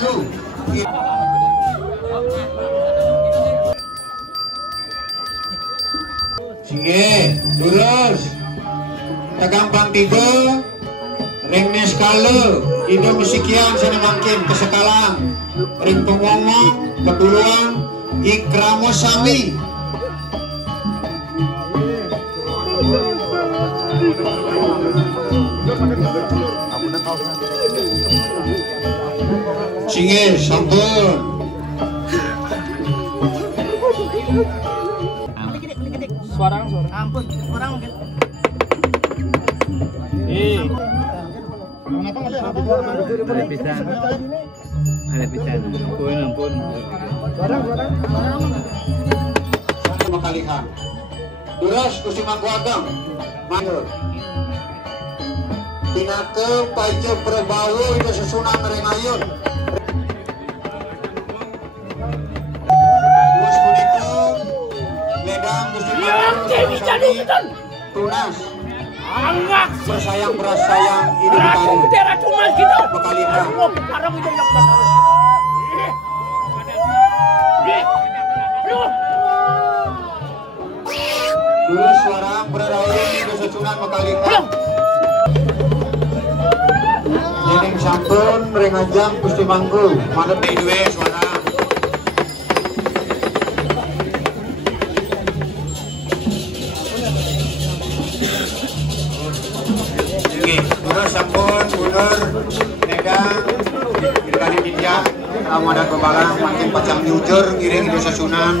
dulu. Sige, lurus. Tagampang tido. Ringnes kalau tido musikian sana makin kesekalang. Ring pengomong keduluan Ikramo Sami. Sige, sampun. Suara ampun, suara mungkin. Ada pisang. Ada pisang. Ampun. Makalihan. Duras kusi mangku agam. Mandur. Pinake pajo perbalu itu susunan rengayun. Bus kunito. Ledang kusi mangku. Tunas. Anggak bersayang ini ditaruh. Daerah tumas gitu. Makalihan. Parang udah yang benar. Dulu suara berarauin di susunan Makalihan. Jeneng sampun renganjang Gusti Mangku. Manut dhewe suara. Dulu sampun mundur negang kali dijak amadan bebalang makin pacang jujur ngiring di susunan.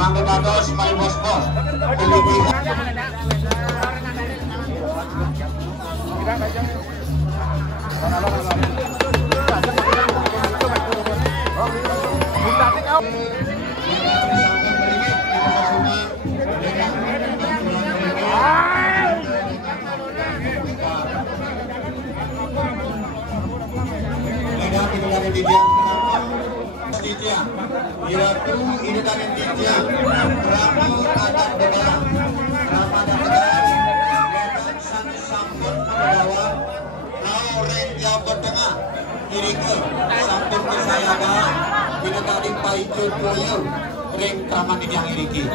Mangga dados mai bos-bos. Iratu ini dari India, Ramu akan bergerak, Ramadan bergerak, sang sambut membawa, Aureng Jawa Tengah, Irike, sambut kesayangan, ini tadi Paicu Tuyu, Ring Taman yang Iriki,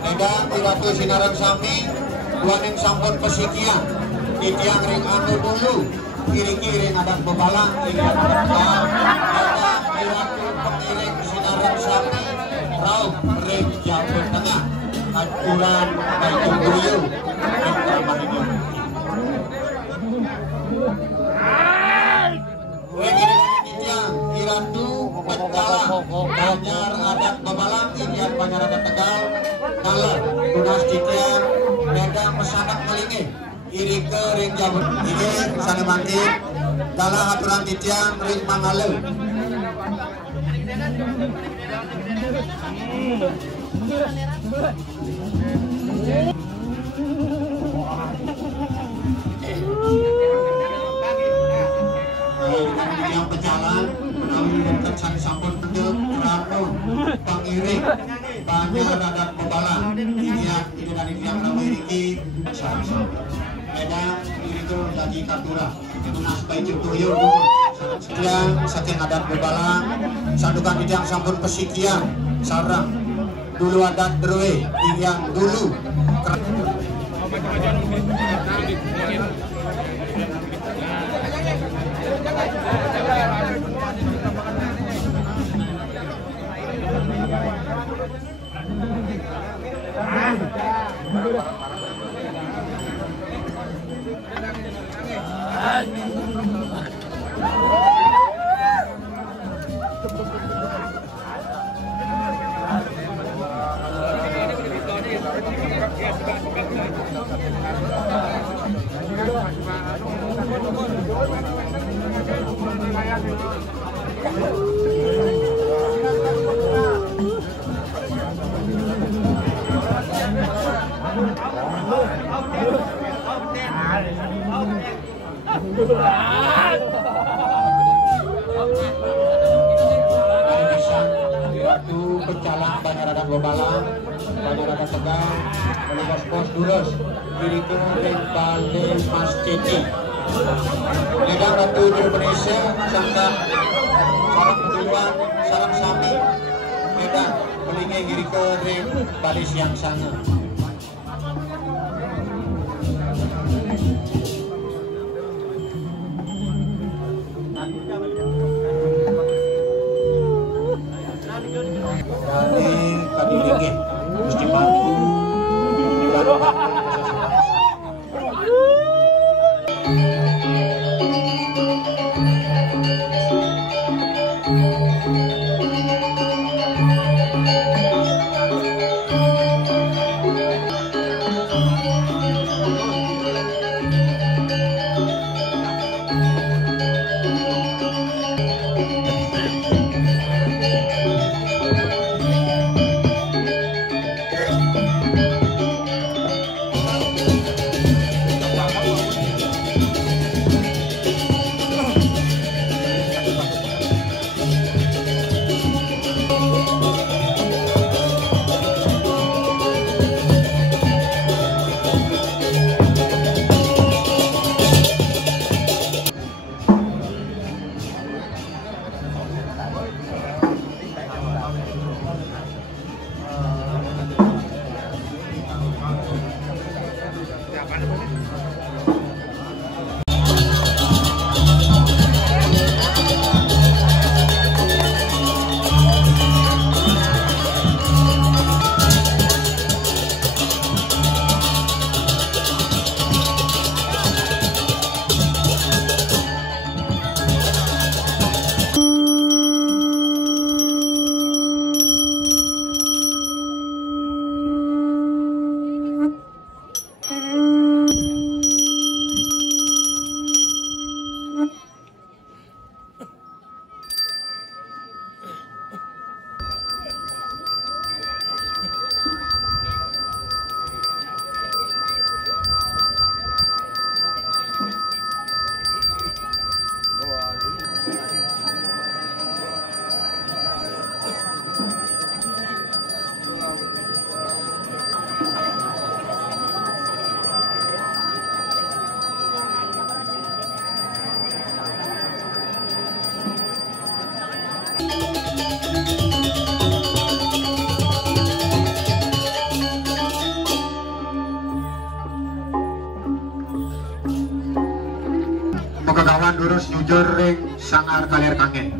Neda Iratu Sinaran Sami, Buaning sambut Pesikian, Itiang Ring Anu dulu, Iriki Ring Adat Bebalang, Ring Adat Bebalang, Neda Iratu Pengiring Sinaran Sami, Rauh Ring Jawa Tengah, Aturan Paicu Tuyu, Ring Taman yang Iriki. Iratu Pencala, Banjar Adat Bebalang, Indian Banjar Adat Tegal, Dalar, Tunas Titian, Medang Mesanak Melingin, Irike Ring Jawa, ini Sana Mangkit, Dalah Aturan Titian, Ring Mangale. Yang berjalan menawi cari sampun pendek Ratu Pengiring Banjar Adat Bebalang ini dari yang ramai Riki Medang itu dari Katura Tunas Paicu Tuyu yang Satya Adat Bebalang Sandukan Idang Sampun Pesikian Sarang dulu adat Derwe yang dulu Waktu berjalan banyak rada gobala, banyak rada tegang, melibas pos durus, diriku bale Mas Cici. Ledang Ratu Indonesia, sangka sarang keduluan, sarang sami, ledang pelingnya diriku bale siang sana. Tadi dikit mesti bantu Pegagawan durus jujur ring sangar kalir kangen.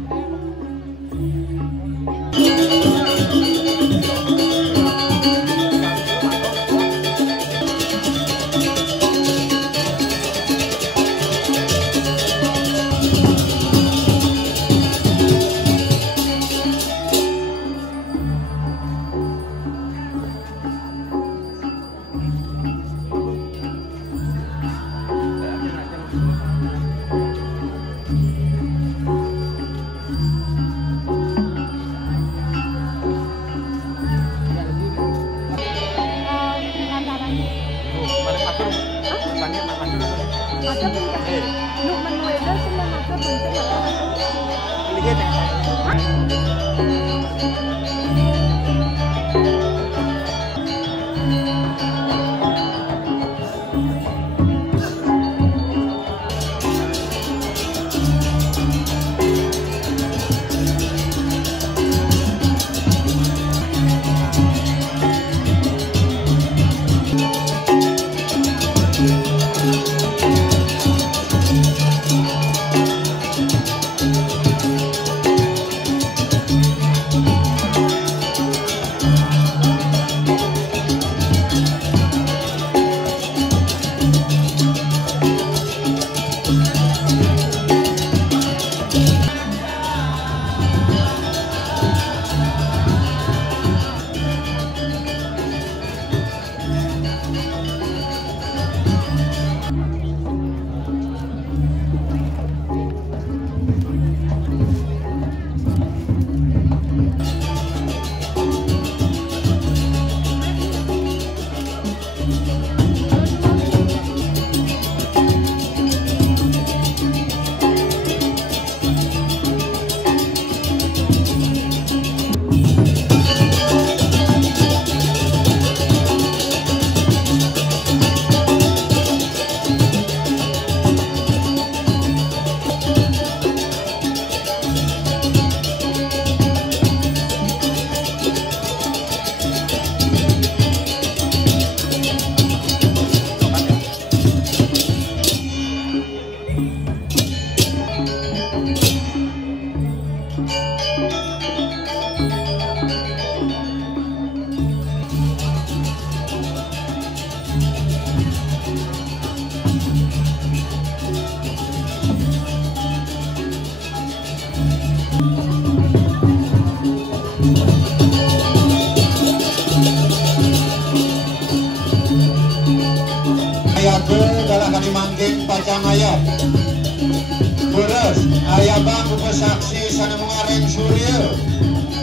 Sareng Surya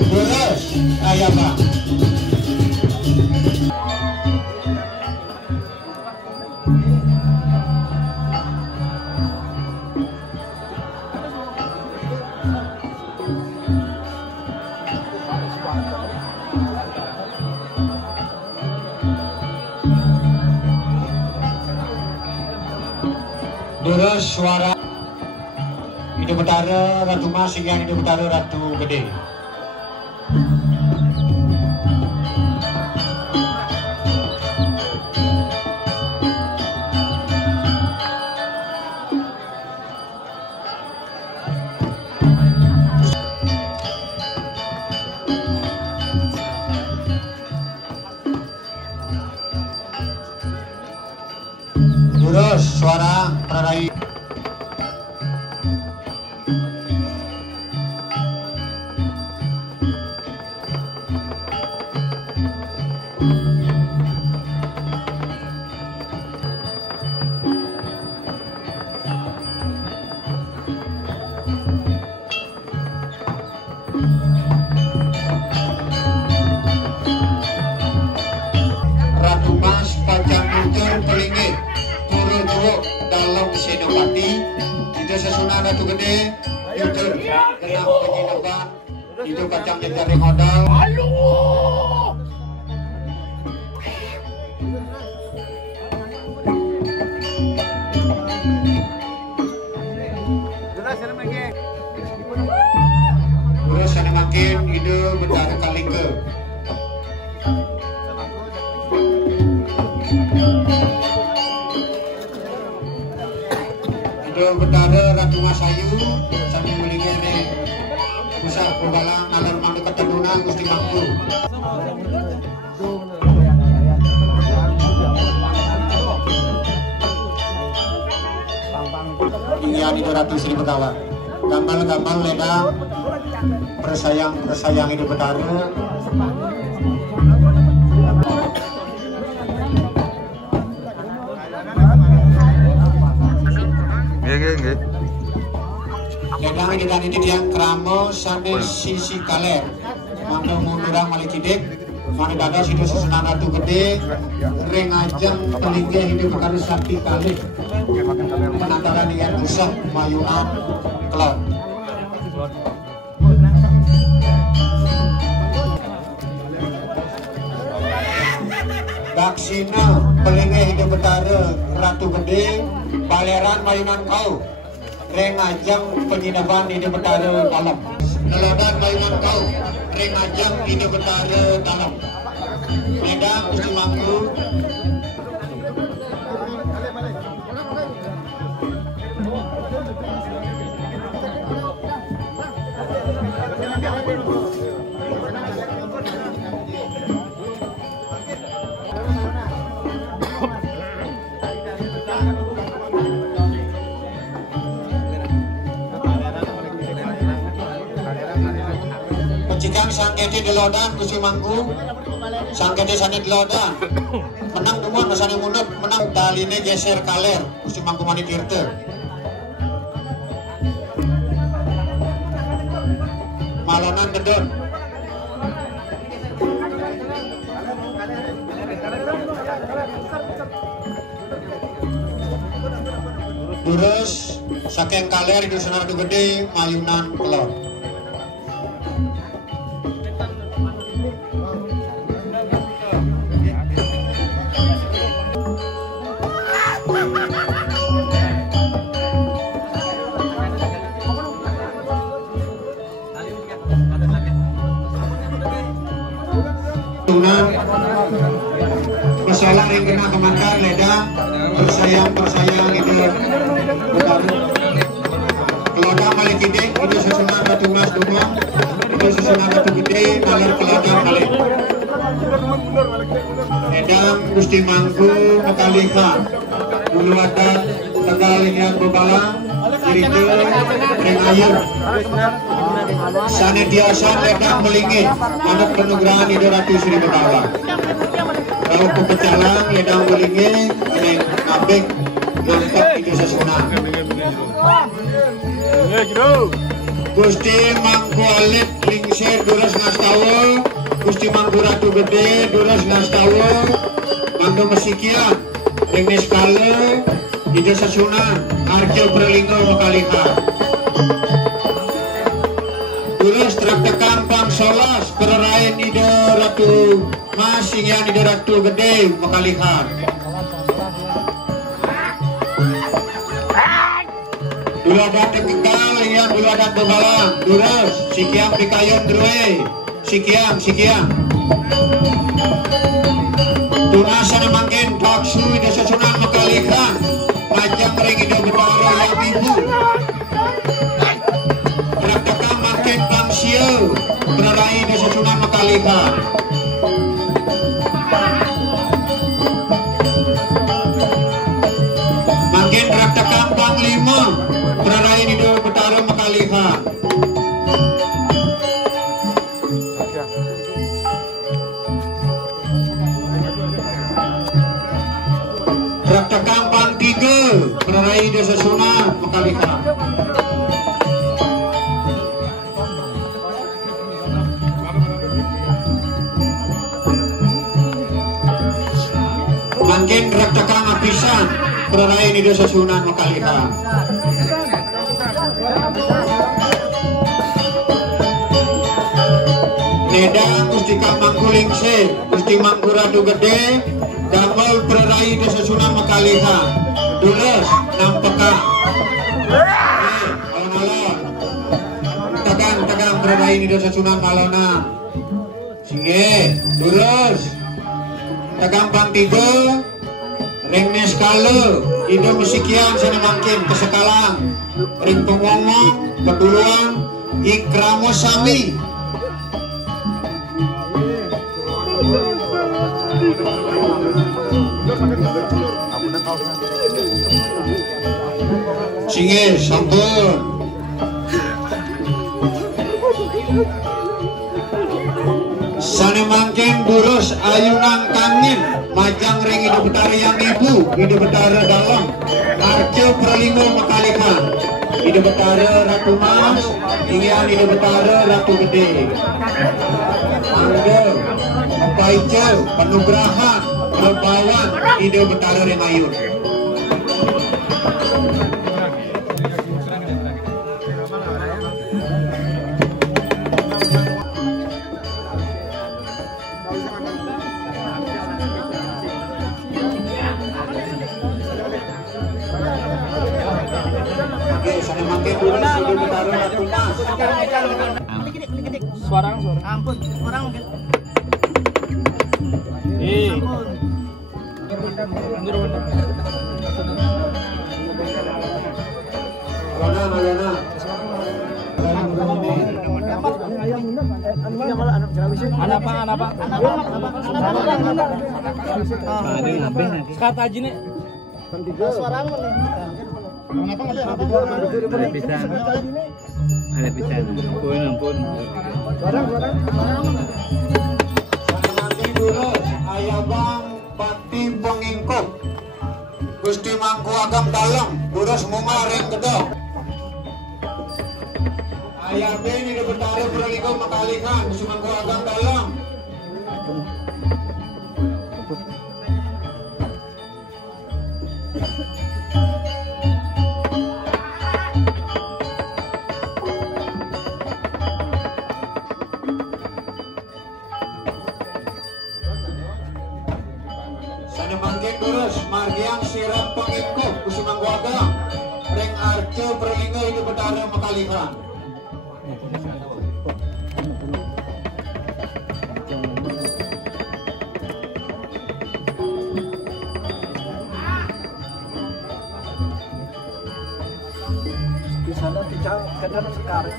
Beres Ayabang. Beres suara Hidup Betara Ratu Mas hingga Hidup Betara Ratu Gede. Terus suara Prarai. Ratu Mas Pajang Muncul Pelingit dalam Senopati itu sesunan Ratu Gede itu kena penginapan itu kacang mencari modal. Terus sana makin itu Betara Kalingke. Betara Ratu Masayu sambil melingin nih pusat pebalang nalar mandu ketenunan Gusti Mangku. Iya di Ratu Sri Betawa gamal-gamal leda persayang itu Betara. Ledang ini dan ini yang Kramo sampai sisi Kaler Mando Mundurang Malikidik Mandi Dada Sido Susunan Ratu Gede Ring Ajeng Pelingge Hidup Bekari Sakti Kali Penantaran Ian Usah Mayuan Kelot. Daksina Pelingge Hidup Betara Ratu Gede Baleran Mayunan Kau Ring Ajeng Penginapan Hidup Betara Dalam Nelodan Mayunan Kau Ring Ajeng Hidup Betara Dalam Medan Gusti Mangku. Jika sangkete di lodan Gusti Mangku sangkete sana di lodan menang temuan masane munut menang taline geser Kaler Gusti Mangku Mani Tirte. Malonan gedon terus saking Kaler itu Sunan Ratu Gede Mayunan Kelot. Masalah yang kena kemantar leda bersayang itu Kelodang Malikidik itu Susunan Ratu Mas Dumang itu Susunan Ratu Gede Nalar Kelodang Malik Edang Gusti Mangku Mekalika Bulu Adat Tegal Inian Bobalang Cerita Rengayu Sanediasan Ledang Melingit Manuk Penugrahan Hidup Ratu Sri Betawa. Kalau pepecalang Ledang Melingit ini Abek Nampak itu Susunan. Gusti Mangku Alit Lingsir Duras Ngastawa, Gusti Mangku Ratu Gede Duras Ngastawa, Mangdo Mesikian Ringnis Kale Ida Sasunan Arjo Prelinggo Makalika Duras Traktekan Pang Solas Perarain Ida Ratu Mas Singyan Ida Ratu Gede Makalika Dulu ada tekikal yang dulu ada Dogalang Duras Sikiam Pikayon Drue Sikiam Tunasana Mangkin Paksu Ida Sasunan Makalikan Majang Ring Ida Betara yang Ibu Praktekam Mangkin Pangsio Berai Ida Sasunan Makalikan Mangkin Praktekam Panglima Berai Ida Betara Makalikan Praktekam Pang 3 Berai Ida Sasunan Makalikan Mangkin Praktekam Apisan Berai Ida Sasunan Makalikan Neda Mustika Mangkulingse Gusti Mangku Ratu Gede Damel Berai Ida Sasunan Makalikan Dules Nampeka Alon-alon Tegang Berai Ida Sasunan Malona Singe Dules Tegang Pang 3 Ringnes Kale Ida Mesikian Sana Mangkin Kesekalang Ring Pengomong Keduluan Ikramo Sami Singe sampun Sana Mangkin Burus Ayunan Kangin Majang Ring Ida Betara yang Ibu Ida Betara Dalam Arjo Prelinggo Makalikan Ida Betara Ratu Mas Ingyan Ida Betara Ratu Gede Mangga Paijo Penugrahan Perbawan Ida Betara Ring Ayun Sana Mangkin Burus Ida Betara Ratu Mas Suara ampun, orang mungkin. Malona Anak pak. Kata aja nih. Suara ada pisang. Ampun. Ayabang Pati Pengingkop Gusti Mangku Agam Dalam Burus Mumar yang Gedok Ayabin Ida Betara Prelinggo Makalikan Gusti Mangku Agam Dalam Sana Mangkin Burus Margiang Sirap Pengingkop Gusti Mangku Agam Ring Arjo Prelinggo Ida Betara Makalikan di sana kadang sekali.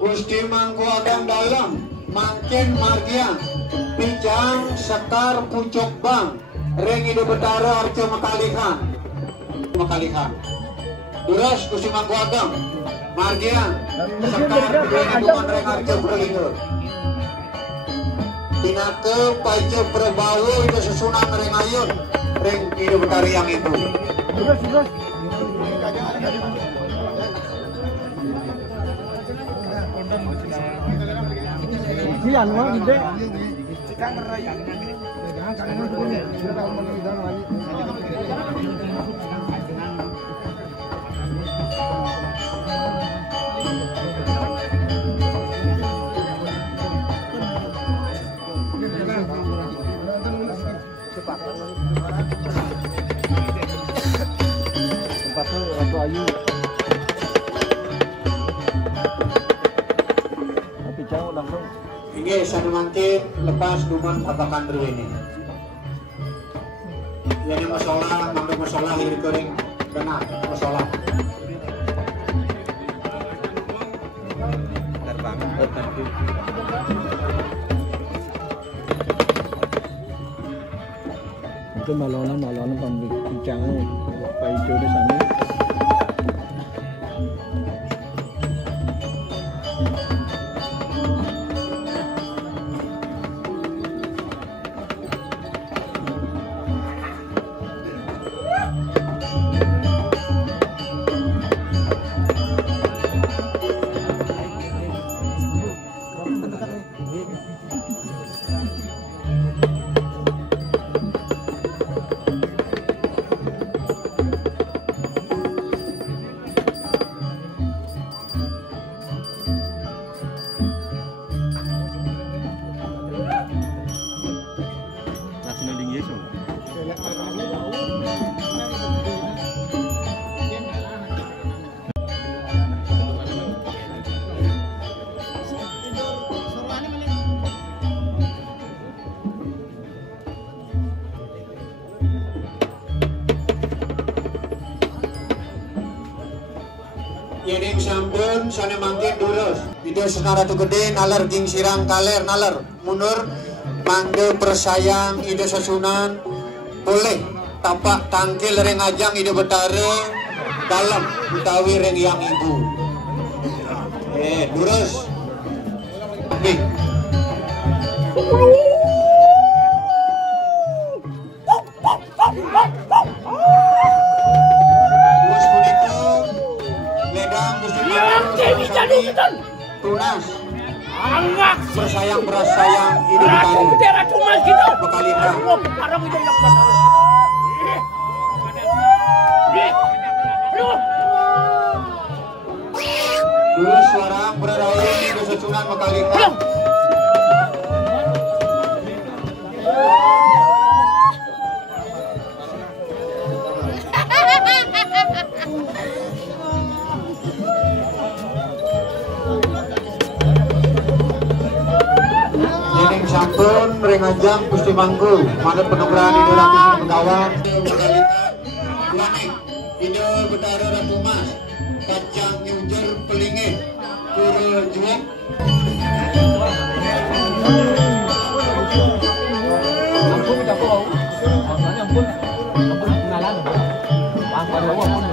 Gusti Mangku Agam Dalam Mangkin Margian Pijang Sekar Pucuk Bang Ring Ida Betara Arjo Makalikan Duras Gusti Mangku Agam Margian Sekar Ring Ida Arjo Prelinggo Tinake paje perbawu itu susunan ring ayun ring hidup betari yang itu. Iya, lu gede. Tempatnya Ratu Ayu. Tapi jauh langsung. Ini saya nanti lepas duman apakan dulu ini. Ini masalah, ngambil masalah ini kering benar masalah. Itu malonan pembicaraan Pak Ijo di sana. Yening sampun sana mangkin durus. Video senara tu gede nalar ging sirang kaler nalar mundur mangge persayang ide sasunan boleh tapak tangkil reng ajang ide betare dalam utawi reng yang ibu. Durus. Nih. Tunas anggak bersayang hidup baru bekalika dulu suara beraraya hidup secunan bekalika sampun rengajang Gusti Mangku manut penumrahan Idul Lapis Begawan Idul Betara Ratu Mas kacang nyujer pelingih pura juang ampun kita kau ampun kenalan ampun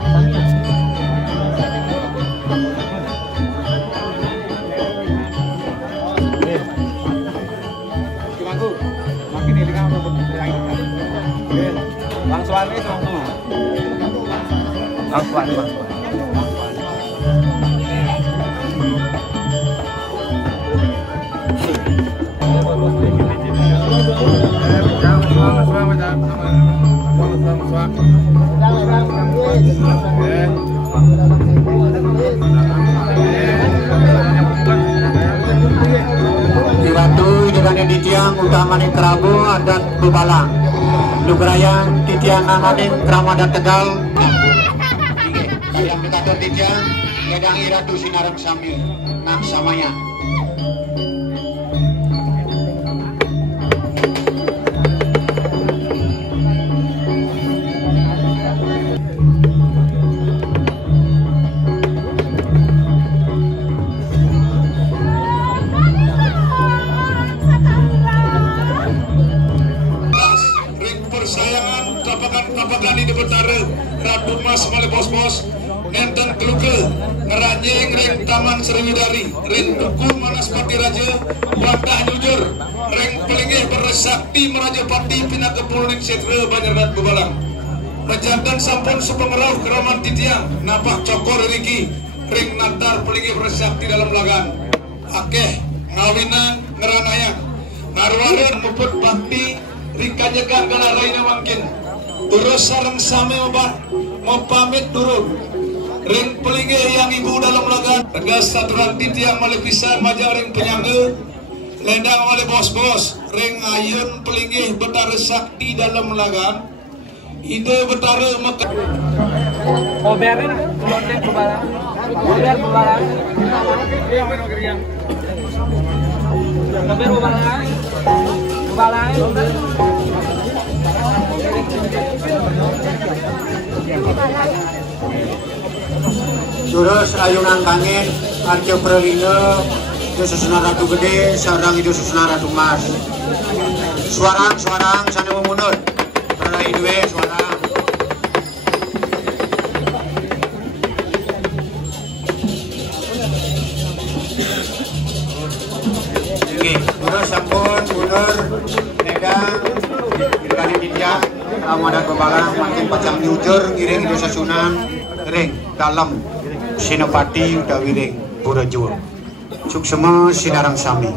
Bang Suami sama dulu. Bang Suami, Bang Suami. Diratu dengan ditiang utamanya kerabu adat Bebalang. Nugrayang titian nananing Ramadan Tegal. Yang dikatur titian gedang iratu sinareng sami nak samaya. Tapakan di Betara Ratu Mas oleh bos-bos enten keluke ngerajeng ring Taman Sriwidari ring Duku Manaspati Raja Badah Jujur ring pelingih beresakti Merajapati Pinakepuluning Setra Banjarnat Bebalang Rajantan sampun supengerau keraman titiang napak cokor riki ring natar pelingih beresakti dalam lagan akeh ngawinan ngeranayang ngarwarin muput bakti rika jaga galaraina mangkin terus sareng same mau pamit turun ring pelingih yang ibu dalam lagan tegas saturan titiang malih pisan majang ring penyangga lendang malih bos-bos ring ayun pelingih betara sakti dalam lagan ide betara mekah Oberin lotek bebalang. Ober bebalang. Ober bebalang. Bebalang. Terus ayunan kangen Arjo Pralina itu susunan Ratu Gede sarang itu susunan Ratu Mas suarang sana memunut Pralai dua suarang terus sampun mundur negang kali dia Ramadan Bebalang makin pacang nyudur ngiring itu susunan ring dalam Sinopati utawi ring Purajuwa suksema sinarang sami